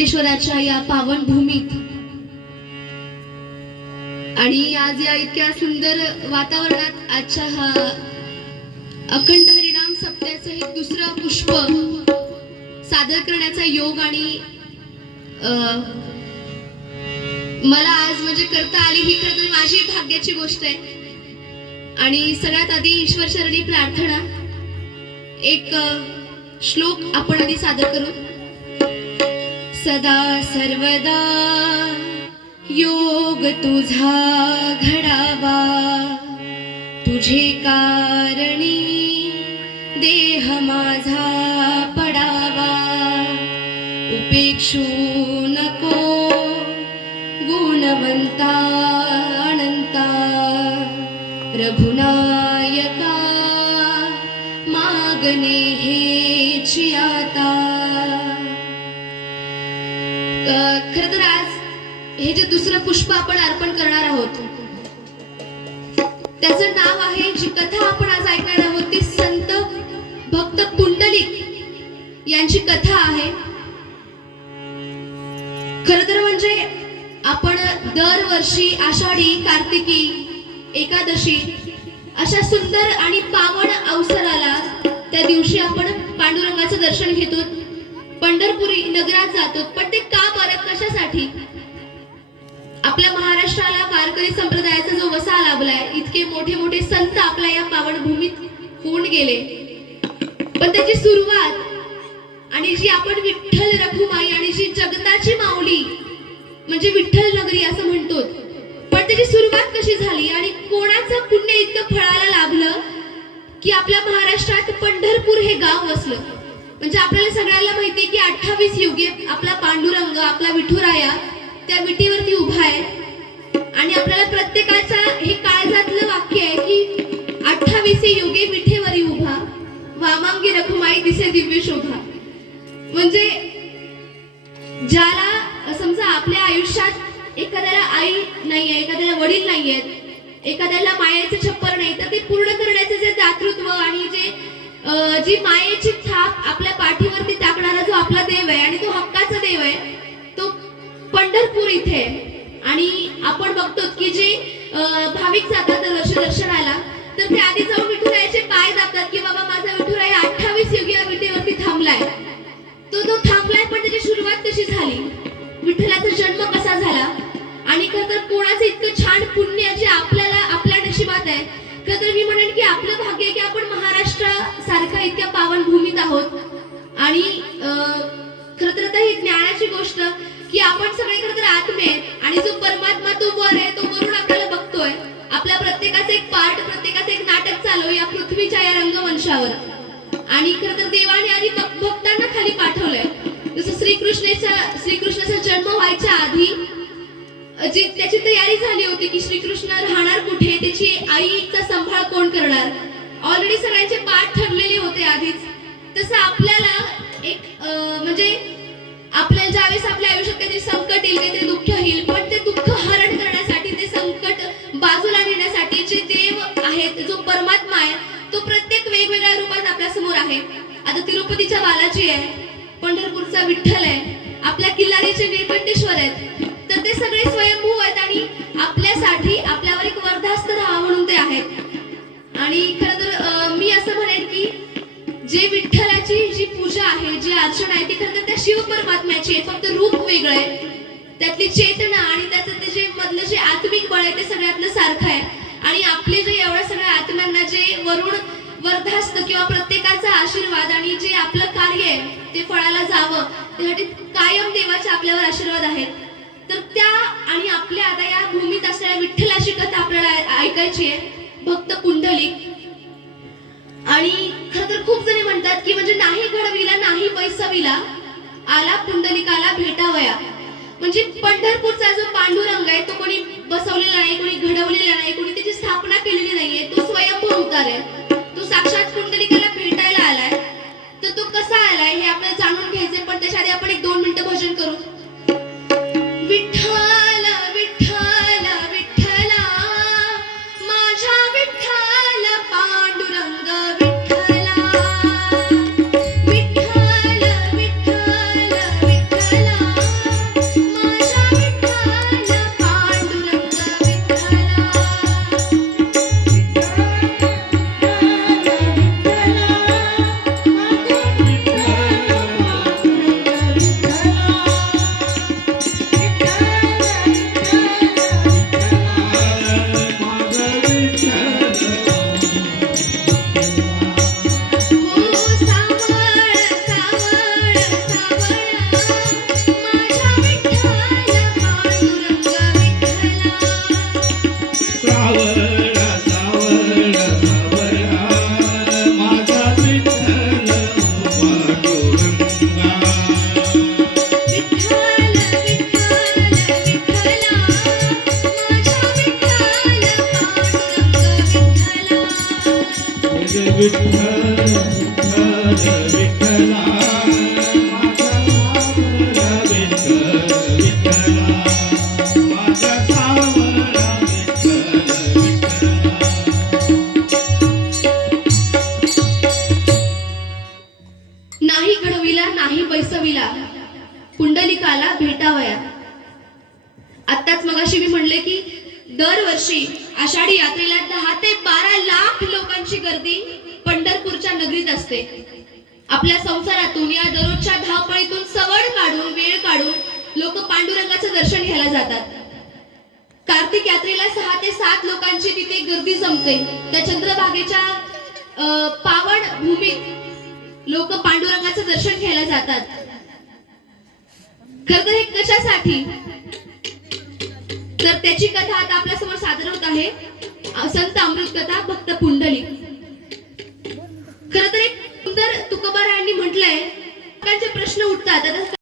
ईश्वराच्या या पावन भूमीत आणि आज या इतक्या सुंदर वातावरणात आजच्या हा अखंड हरिणाम सप्त्याचं हे दुसरं पुष्प सादर करण्याचा योग आणि अं, मला आज म्हणजे करता आली ही खरं तर माझी भाग्याची गोष्ट आहे. आणि सगळ्यात आधी ईश्वर शरणी प्रार्थना एक श्लोक आपण आधी सादर करू. सदा सर्वदा योग तुझा घडावा. तुझे कारणी देह माझा पडावा. उपेक्षू नको गुणवंता अनंता. रघुनायका मागणे हे चियाता हे जे दुसरं पुष्प आपण अर्पण करणार आहोत त्याचं नाव आहे जी कथा आपण आज ऐकणार आहोत ती संत भक्त पुंडलिक यांची कथा आहे. खर तर म्हणजे आपण दरवर्षी आषाढी कार्तिकी एकादशी अशा सुंदर आणि पावन अवसराला त्या दिवशी आपण पांडुरंगाचं दर्शन घेतो पंढरपुरी नगरात जातो. पण ते का बरं? कशासाठी? आपल्या महाराष्ट्राला वारकरी संप्रदायाचा जो वसा लाभलाय इतके मोठे मोठे संत आपल्या या पावन भूमीत होऊन गेले. पण त्याची सुरुवात आणि जी आपण विठ्ठल रखुमाई आणि जी जगताची माऊली म्हणजे विठ्ठल नगरी असं म्हणतो पण त्याची सुरुवात कशी झाली आणि कोणाचं पुण्य इतकं फळाला लाभलं की आपल्या महाराष्ट्रात पंढरपूर हे गाव वसलं? म्हणजे आपल्याला सगळ्याला माहिती आहे की अठ्ठावीस युगे आपला पांडुरंग आपला विठुराया त्या विटीवरती उभा आहे. आणि आपल्याला प्रत्येकाचा हे काळजातलं वाक्य आहे की अठ्ठावीसी योगे विठेवरी उभा वामांगी रखुमाई दिसे दिव्य शोभा. म्हणजे ज्याला समजा आपल्या आयुष्यात एखाद्याला आई नाहीये एखाद्याला वडील नाहीयेत एखाद्याला मायेचं छप्पर नाही तर ते पूर्ण करण्याचे जे दातृत्व आणि जे जी मायेची थाप आपल्या पाठीवरती टाकणारा जो आपला देव आहे आणि तो पंढरपूर इथे. आणि आपण बघतो की जे भाविक जातात दर्शनाला तर ते आधी जाऊन विठुरायाचे पाय दाबतात की बाबा माझा विठुराय अठ्ठावीस युगी विटेवरती थांबलाय. तो तो थांबलाय पण त्याची सुरुवात कशी झाली? विठ्ठलाचा जन्म कसा झाला? आणि खर तर कोणाचं इतकं छान पुण्य जे आपल्याला आपल्या नशिबात आहे खर तर मी म्हणेन की आपलं भाग्य आहे की आपण महाराष्ट्रासारखा इतक्या पावन भूमीत आहोत. आणि अं, तर आता ही ज्ञानाची गोष्ट की आपण सगळे तर आत्मे आणि जो परमात्मा तो वर आहे तो वरून आपल्याला बघतोय. आपल्या प्रत्येकाचं एक पार्ट प्रत्येकाचं एक नाटक चालू या पृथ्वीच्या या रंगवंशावर आणि खरं तर देवाने आधी भक्तांना खाली पाठवलंय. जसं श्रीकृष्णाचा श्रीकृष्णाचा जन्म व्हायच्या आधी जी त्याची तयारी झाली होती की श्रीकृष्ण राहणार कुठे त्याची आईचा संभाळ कोण करणार? ऑलरेडी सगळ्यांचे पाठ ठरलेले होते आधीच. तसं आपल्याला एक म्हणजे आपल्याला ज्यावेळेस आपल्या आयुष्यात काहीतरी संकट येईल काहीतरी दुःख येईल पण ते दुःख हरण करण्यासाठी ते संकट बाजूला नेण्यासाठी जे देव आहेत जो परमात्मा आहे तो प्रत्येक वेगवेगळ्या रूपात आपल्यासमोर आहे. आता तिरुपतीच्या बालाजी आहे पंढरपूरचा विठ्ठल आहे आपल्या किल्लारीचे वीरकंठेश्वर आहेत तर ते सगळे स्वयंभू आहेत आणि आपल्यासाठी आपल्यावर एक वर्धास्त राहा म्हणून ते आहेत. आणि खरं तर मी असं म्हणेन जे विठ्ठलाची जी पूजा आहे जी अर्चना आहे ती खरं तर त्या शिव परमात्म्याची आहे. फक्त रूप वेगळं आहे. त्यातली चेतना आणि त्याचं ते जे मधलं जे आत्मिक बळ आहे ते सगळ्यातलं सारखं आहे. आणि आपले जे एवढ्या सगळ्या आत्म्यांना जे वरुण वर्धास्त किंवा प्रत्येकाचा आशीर्वाद आणि जे आपलं कार्य आहे ते फळाला जावं त्यासाठी कायम देवाचे आपल्यावर आशीर्वाद आहेत. तर त्या आणि आपल्या आता या भूमीत असलेल्या विठ्ठलाची कथा आपल्याला ऐकायची आहे. भक्त कुंडलिक. आणि खूप जणी म्हणतात की म्हणजे नाही घडविला नाही पैसविला आला पुंडलिकाला भेटावया. म्हणजे पंढरपूरचा जो पांडुरंग आहे तो कोणी बसवलेला नाही कोणी घडवलेला नाही घडविला नाही बैसविला. पुंडलिकाला भेटावया. आत्ताच मगाशी मी म्हणले की दरवर्षी आषाढी यात्रेला दहा ते बारा लाख लोकांची गर्दी पंढरपूरच्या नगरीत असते. आपल्या संसारातून या दररोजच्या धावपळीतून सवड काढून वेळ काढून लोक पांडुरंगाचं दर्शन घ्यायला जातात. कार्तिक यात्रेला सहा ते सात लोकांची तिथे गर्दी जमते. त्या चंद्रभागेच्या अं, पावन भूमीत लोक पांडुरंगाचं दर्शन घ्यायला जातात. खर तर हे कशासाठी? त्याची कथा आता आपल्यासमोर सादर होत आहे. संत अमृत कथा भक्त पुंडली खर तर एक सुंदर तुकोबारायांनी म्हटलंय प्रश्न उठतात. आता